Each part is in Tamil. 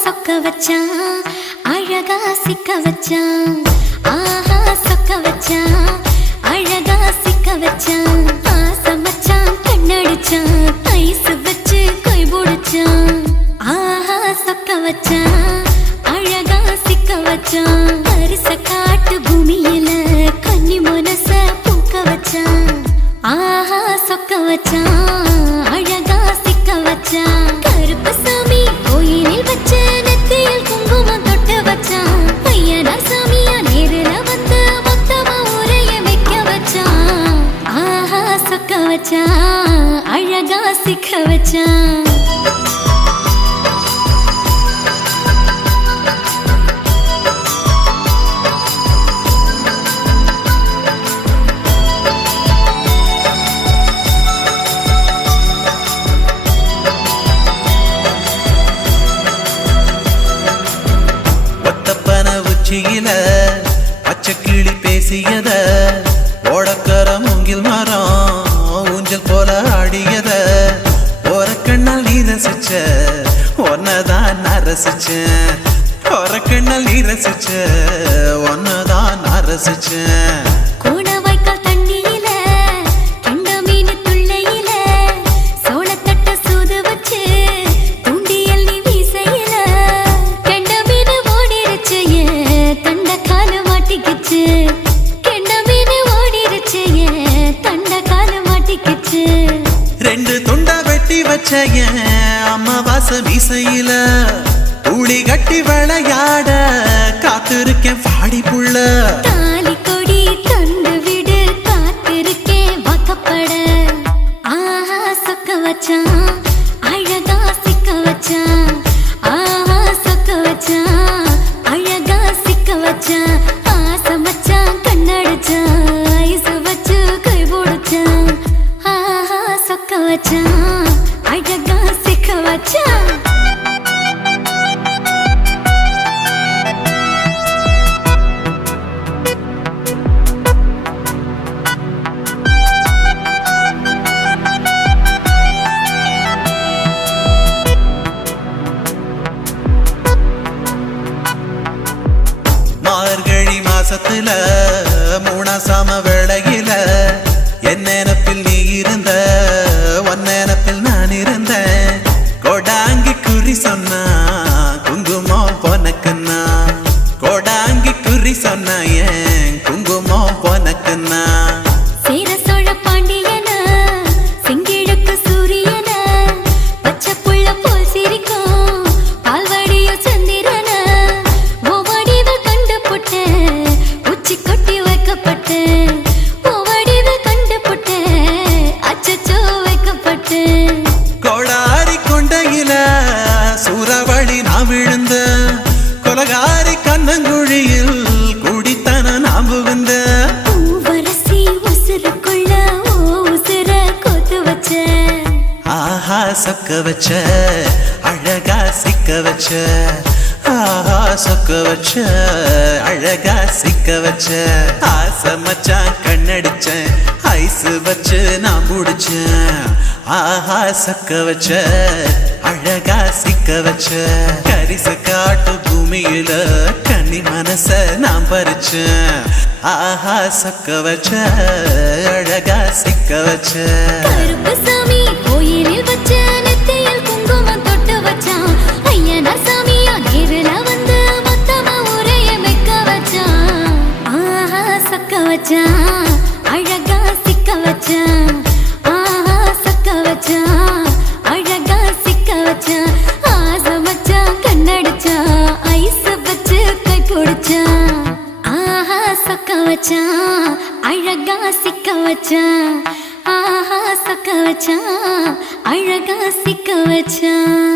சொக்க வச்சான் அழகா சிக்க வச்சான் ஆஹா சொக்க வச்சான் அழகா சிக்க வச்சான் ஆசை மச்சான் கண்ணடிச்சான் ஐஸ் வச்சு கை போடுச்சான் ஆஹா சொக்க வச்சான் அழகா சிக்க வச்சான் அரிச காட்டு பூமியில கன்னி மனச பூக்க வச்சான் ஆஹா சொக்க வச்சான் அழகா சிக்க வச்சான் கருப்பு சாமி கோயிலில் வச்ச நெத்தியில் குங்குமம் தொட்டு வச்சான் பையனா சாமியா நேரில் வந்து மொத்தமா உரைய வைக்க வச்சான் ஆஹா சொக்க வச்சான் அழகா சிக்க வச்சான் பச்சைக்கிளி பேசியத ஓடக்கர மூங்கில் மரம் ஊஞ்சல் போல ஆடியத ஒரு கண்ணால் நீ ரசிச்ச ஒன்னதான் நான் ரசிச்சேன் ஒரு கண்ணால் நீ ரசிச்ச ஒன்னதான் நான் ரசிச்சேன் ரெண்டு துண்டா வெட்டி வச்ச அம்மாவாச மீசையில ஊழி கட்டி விளையாட காத்திருக்கேன் பாடி புள்ள தாலி கொடி தந்து விடு காத்திருக்கேன் வாக்கப்பட ஆஹா சொக்க வச்சான் அழகா சிக்க வச்சான் ஆஹா சொக்க வச்சான் அழகா சிக்க வச்சான் ஆசை மச்சான் கண்ணடிச்சான் ஐஸ் வச்சு கை போடுச்சான் ஆஹா சொக்க வச்சான் அழகா சிக்க வச்சான் மார்கழி மாசத்துல மூணாசாம வேளையில என் நினப்பில் நீ இருந்த உன் நினப்பில் நான் இருந்தேன் கோடாங்கி குறி சொன்னா குங்குமம் பொனக்குன்னா கோடாங்கி குறி சொன்னா ஏன் குங்குமம் பொனக்குன்னா சேர சோழ பாண்டியன செங்கிழக்கு சூரியன பச்சை புள்ள போல் சிரிக்கும் பால்வாடியோ சந்திரன ஓவாடிவள் கண்டு புட்ட உச்சி கொட்டி வைக்கப்பட்டு ஓவாடிவள் கண்டு புட்ட அச்சச்சோ வைக்கப்பட்டு கோடாரி கொண்டையில சூறாவளி நான் விழுந்த கொலகாரி கண்ணங்குழியில் குடித்தன நாம் புகுந்த பூவரசி உசுருக்குள்ள உசுர கொத்து வச்ச ஆஹா சொக்க வச்ச அழகா சிக்க வச்ச ஆஹா சொக்க வச்ச அழகா சிக்க வச்ச ஆசை மச்சான் கண்ணடிச்சேன் ஐஸ் வச்சு நான் முடிச்சேன் ஆஹா சொக்க வச்ச அழகா சிக்க வச்ச கரிச காட்டு பூமியில கன்னி மனச நான் பறிச்சேன் ஆஹா சொக்க வச்ச அழகா சிக்க வச்ச கருப்பு சாமி கோயிலில் வச்ச நெத்தியில் குங்குமம் தொட்டு வச்சான் ஐயனா சாமியா நேரில் வந்து மொத்தமா உரைய வைக்க வச்சான் ஆஹா சொக்க வச்சான் அழகா சிக்க வச்சான் ஆஹா சொக்க வச்சான் அழகா சிக்க வச்சான் ஆசை மச்சான் கண்ணடிச்சான் ஐஸ் வச்சு கை போடுச்சான் ஆஹா சொக்க வச்சான் அழகா சிக்க வச்சான் ஆஹா சொக்க வச்சான் அழகா சிக்க வச்சான்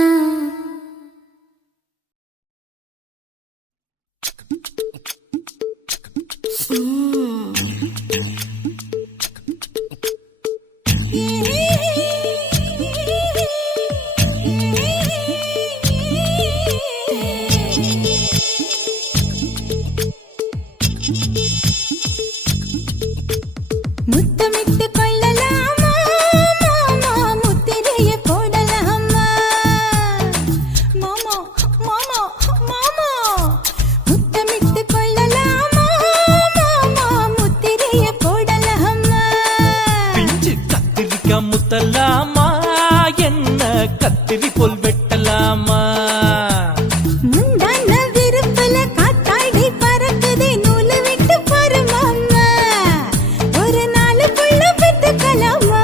முத்தமிட்டு கொள்ளலாமா மாமா முத்தலாமா என்ன கத்திரி போல் வெட்டலாமா முந்தான விருப்பல காத்தாடி பறக்குதே நூலு விட்டு பாரு மாமா ஒரு நாலு புள்ள பெத்துக்கலாமா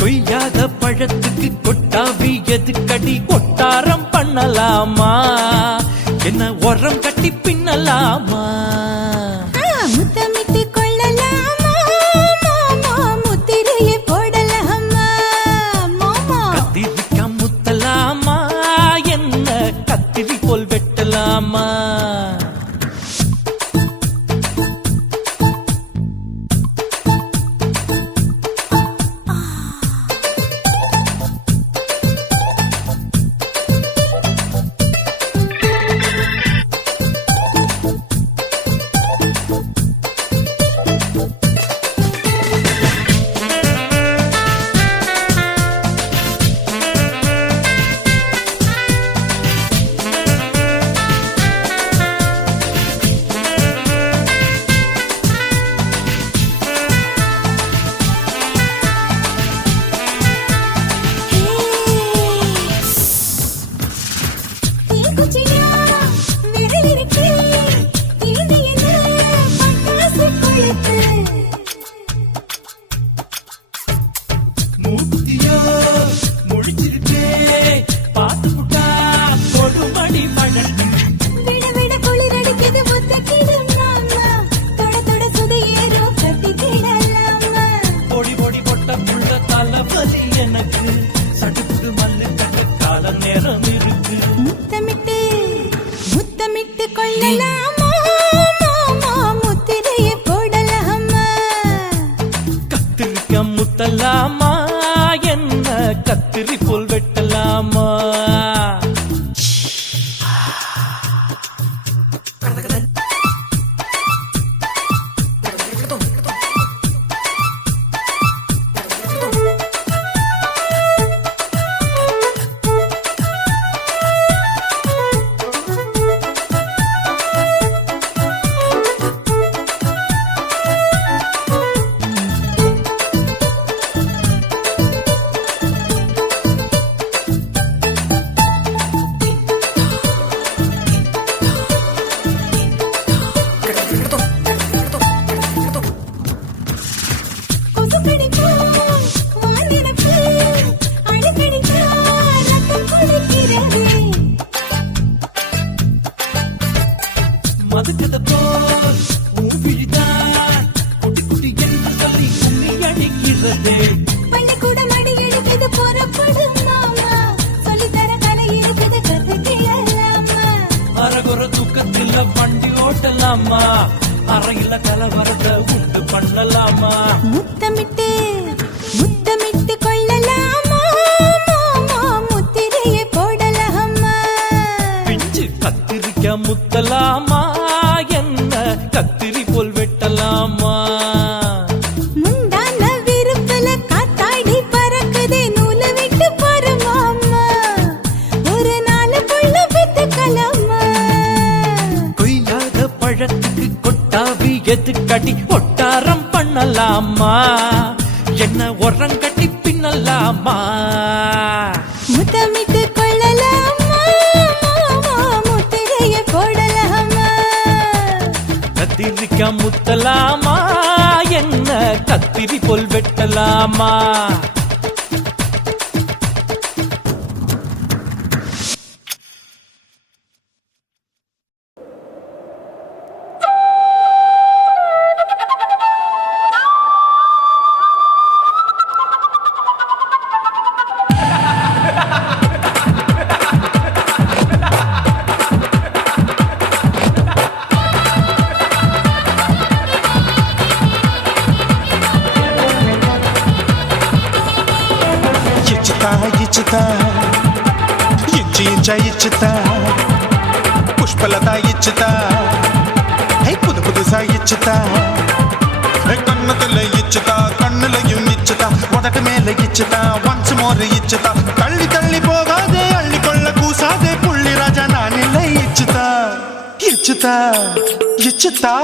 கொய்யாத பழத்துக்கு கொட்டாவி எதுக்கடி கொட்டாரம் பண்ணலாமா என்ன உரம் கட்டி பின்னலாமா முத்தமிட்டு கொள்ளலாமா மாமா முத்திரையை போடலாமா மாமா கத்திரிக்கா முத்தலாமா என்ன கத்திரி போல் வெட்டலாமா மூத்தியோ முடிச்சிருக்கே பாத்து புட்டா கொடுமடி மழை விட விட குளிர் அடிக்குது முத்தக்கிடும் மாமா தொட தொட சுதையேறோ கட்டிக்கிடலாமா பொடி பொடி பொட்ட புள்ள தலைவலி எனக்கு சடுக்குடு மல்லு கட்ட கால நேரம் இருக்கு முத்தமிட்டு முத்தமிட்டு கொள்ளலாமா மாமா முத்திரையை போடலாமா கத்திரிக்க முத்தலாமா என்ன கத்திரி போல் வெட்டலாமா கொசு கடிக்கும் வானிடப்பு அடிக்கடிக்கா ரத்தம் கொதிக்கிறது மதுக்கத போல் ஊவிழிதான் குட்டி குட்டி என்று சொல்லி கும்மி அடிக்கிறது பள்ளிக்கூடம் அடி எடுக்குது புறப்படும் மாமா சொல்லித்தர கலை இருக்குது கத்துக்கிடலாமா அரகுற தூக்கத்தில் வண்டி ஓட்டலாமா அறையில கலவரத்தை உண்டு பண்ணலாமா முத்தமிட்டு முத்தமிட்டு கொள்ளலாமா மாமா முத்திரையை போடலாமா பிஞ்சு கத்திரிக்க முத்தலாமா என்ன கத்திரி போல் வெட்டலாமா முந்தான விருப்பல காத்தாடி பறக்குதே நூலு விட்டு பாரு மாமா ஒரு நாலு புள்ள பெத்துக்கலாமா கொய்யாத பழத்துக்கு கொட்டாவி எதுக்கடி ஒட்டாரம் பண்ணலாமா என்ன உரம் கட்டி பின்னலாமா முத்தமிட்டு கொள்ளலாமா மாமா முத்திரையை போடலாமா கத்திரிக்க முத்தலாமா என்ன கத்திரி போல் வெட்டலாமா ఇచ్చుతా ఇంచి ఇంచ ఇచ్చుతా పుష్పలత ఇచ్చుతా புது புதுசா இச்சுதா கண்ணத்துல இச்சுதா கண்ணுலையும் இச்சுதா உதட்டு மேல இச்சுதா ஒன்ஸ் மோர் இச்சுதா தள்ளி தள்ளி போகாதே அள்ளி கொள்ள கூசாதே புள்ளி ராஜா நான் இல்லை இச்சுதா இச்சுதா இச்சுதா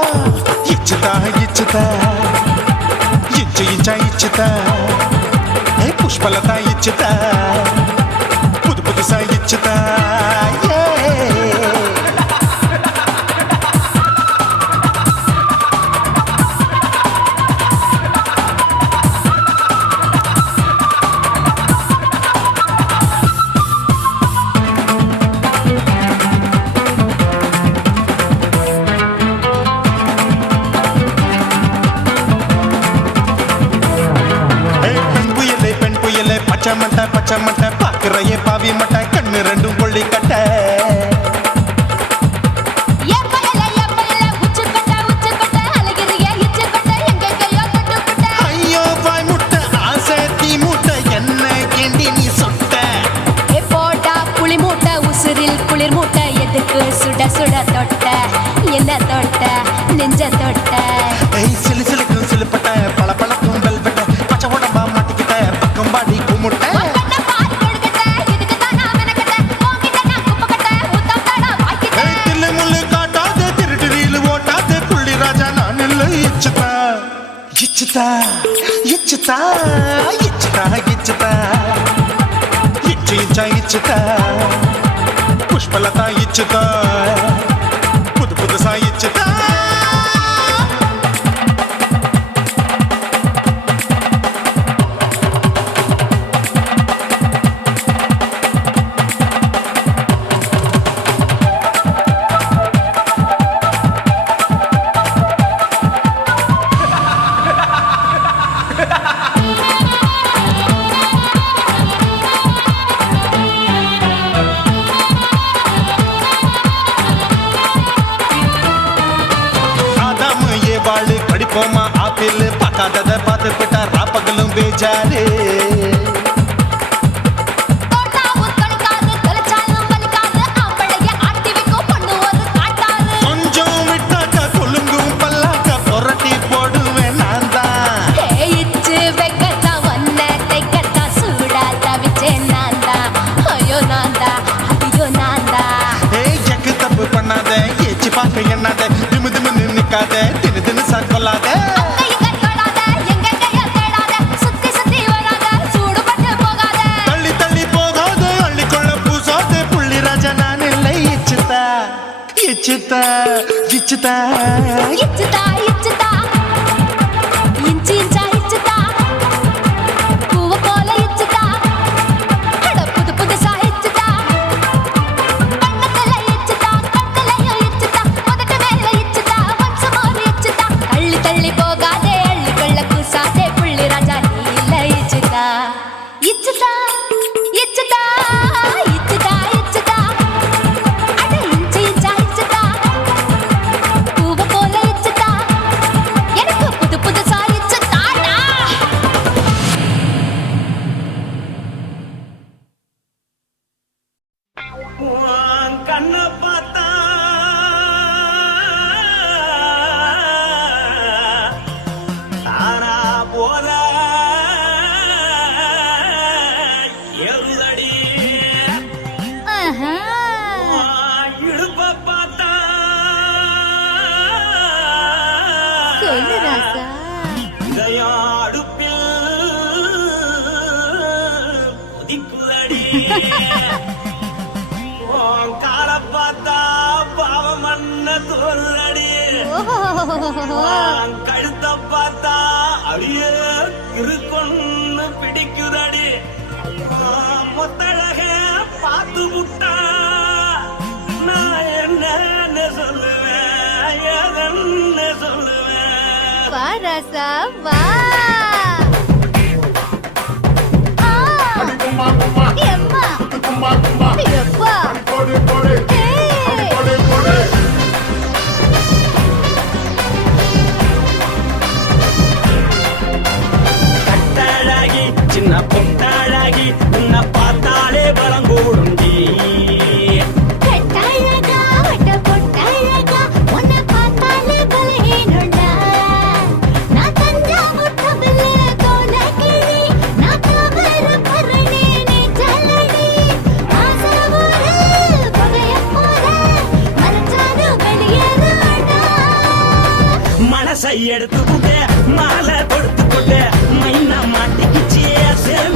இச்சுதா இச்சுதா இச்சு இச்சா இச்சுதா புஷ்பலதா இச்சுதா புது புதுசா இச்சுதா பச்சை மட்டை பாக்குறையே பாவி மட்டை கண்ணு ரெண்டும் கொள்ளி கட்ட ஐயோ பாய் முட்டை ஆசை தீ மூட்டை என்ன கேண்டி நீ சொட்ட போட்டா புளி மூட்டை உசுரில் குளிர் மூட்டை எதுக்கு சுட சுட தொட்ட என்ன தொட்ட நெஞ்ச தொட்ட சிலு சிலுக்கும் சிலுப்பட்ட பல பழக்கும் வெல்வெட்ட பச்சை உடம்பா மாட்டிக்கிட்ட பக்கம் பாடி குமுட்ட இச்சுதா இச்சுதா இச்சுதா இச்சுதா இச்சு இச்சா இச்சுதா புஷ்பலதா இச்சுதா புது புதுசா இச்சுதா படிப்போமா ஆப்பிள் பார்க்காதத பார்த்து விட்டா ராப்பகலும் பேஜாரு கொஞ்சம் விட்டாக்க கொலுங்கும் பல்லாக்க புரட்டி போடுவேன் நான் தான் இச்சு வெக்கத்தான் ஒன்ன தைக்கத்தான் சூடா தவிச்சேன் நான் தான் ஐயோ நான் தான் ஐயோ நான் தான் எக்கு தப்பு பண்ணாத ஏச்சு பார்க்க எண்ணாத திமு திமுன்னு நிக்காத தினு தினு சாக்கொள்ளாத தள்ளி தள்ளி போகாத அள்ளிக்கொள்ள பூசாத புள்ளி ராஜா நான் இல்லை இச்சுதா இச்சுதா இச்சுதா இச்சுதா இச்சுதா இஞ்சி இஞ்சா இச்சுதா பூவ போல இச்சுதா அட புது புதுசா இச்சுதா கண்ணத்துல இச்சுதா கண்ணலையும் இச்சுதா உதட்டு மேல இச்சுதா வம்சமோர் இச்சுதா தள்ளி தள்ளி போகாதே அள்ளி கொள்ள கூசாதே புள்ளி ராஜா நீ இல்ல இச்சுதா இச்சுதா இச்சுதா இச்சுதா இச்சுதா அட இஞ்சி இஞ்சா இச்சுதா பூவ போல இச்சுதா எனக்கு புது புதுசா இச்சுதாடா உன் கண்ணை பார்த்தா தானா போல எருதடி உன் இடுப்பை பார்த்தா சொல்லு ராசா இதயம் அடுப்பில் கொதிக்குதடி உன் காலை பார்த்தா பாவம் மண்ண தோல்லடி உன் கழுத்தை பார்த்தா அப்படியே இருக்குன்னு பிடிக்குதடி உன் முத்தழக பார்த்து விட்டா நான் என்னன்னு சொல்லுவேன் எதன்னு சொல்லுவேன் வா ராசா வா எம்மா எப்பா கட்டழகி சின்ன பொட்டழகி உன்னை பார்த்தாலே பலங்கூடுண்டி கட்டழகா வட்ட பொட்டழகா உன்னை பார்த்தாலே பலஹீனண்டா நான் தஞ்சாவூர் தவில கோலகிரி நான் கவர பரணி நீ ஜல்லடி ஆசவூரு பகைய போற மனசாரு வெளியேறாடா மனசை எடுத்து புட்ட மாலை கொடுத்து புட்ட மைனா மாட்டிக்கிச்சியே சேம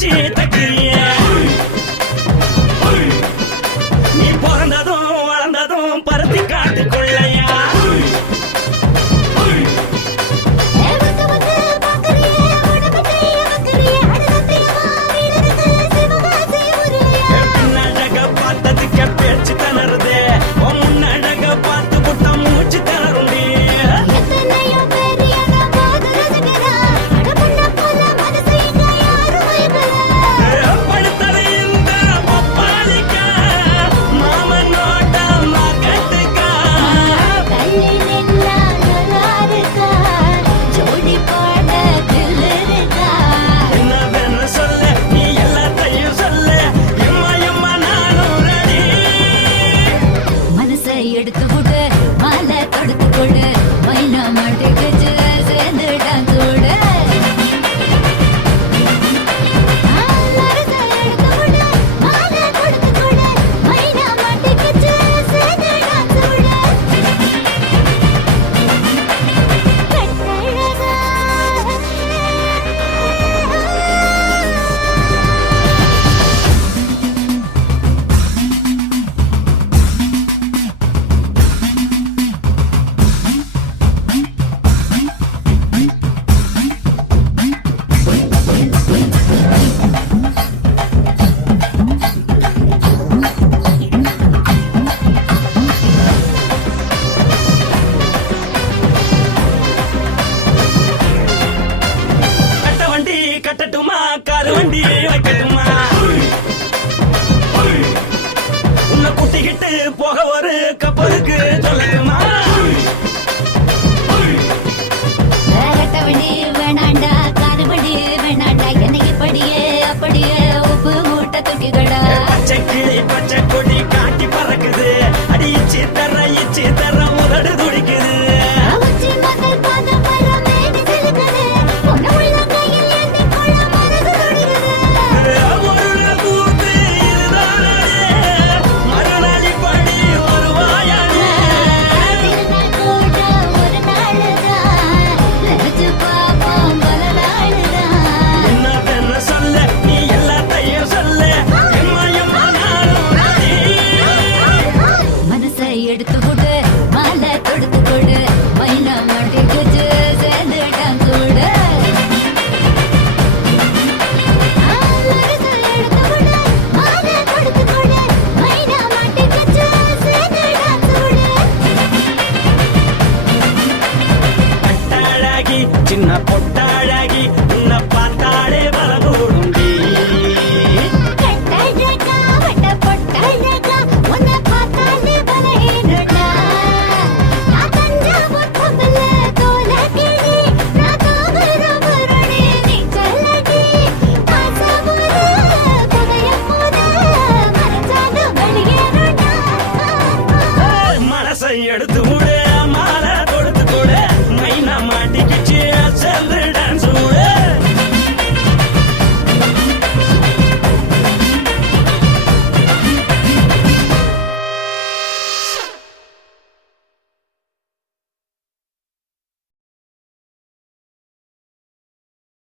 வச்சு தக்கிறிய நீ பிறந்ததும் வளர்ந்ததும் பருத்தி காட்டுக்குள்ளையா பின்னழக பார்த்ததுக்கு பேச்சு திணறுதே உன் முன்னழக பார்த்து புட்டா மூச்சு திணறுண்டி படுத்தது இந்த பப்பாளிக்கா மாமன் நோட்ட மார்க்கெட்டுக்கா என்ன சொல்ல நீ எல்லாத்தையும் சொல்ல எம்மா எம்மா நானும் ரெடி மனசை எடுத்து விடு மாலை தொடுத்து கொடு மைனா மாட்டுக்கு சேர்ந்து டான்ஸ் விடு கட்ட வண்டி கட்டட்டுமா காரு வண்டி வைக்கட்டுமா உன்னை கூட்டிக்கிட்டு போக ஒரு கப்பலுக்கு சொல்லட்டுமா வேகட்டவண்டி வேணாண்டா காருபடி வேணாண்டா என்னைக்கு படியே அப்படியே உப்பு மூட்டை தூக்கிக்கடா பச்சை கிளி பச்சை கொடி காட்டி பறக்குது அடி இச்சி தர உதடு துடிக்குது உச்சி மகள் பாத மரம் மேடி செலுக்குது உன்னை உள்ள கையில் ஏந்தி கொள்ள மனது துடிக்குது ஒரு நாள் கூத்து இதுதானே மறுநாளி படி வருவாயானே திருநாள் கூட ஒரு நாளுதான் நினைச்சு பாப்போம் பல நாளுதான் என்ன சொல்ல நீ எல்லாத்தையும் சொல்ல எம்மா எம்மா நானும் ரெடி மனசை எடுத்து விடு மாலை தொடுத்து கொடு மைனா மாட்டுக்கு சேர்ந்து டான்ஸ் விடு பட்டாழகி சின்ன பொட்டாழகி உன்னை பார்த்தாலே பலகூடுண்டி மனசை எடுத்து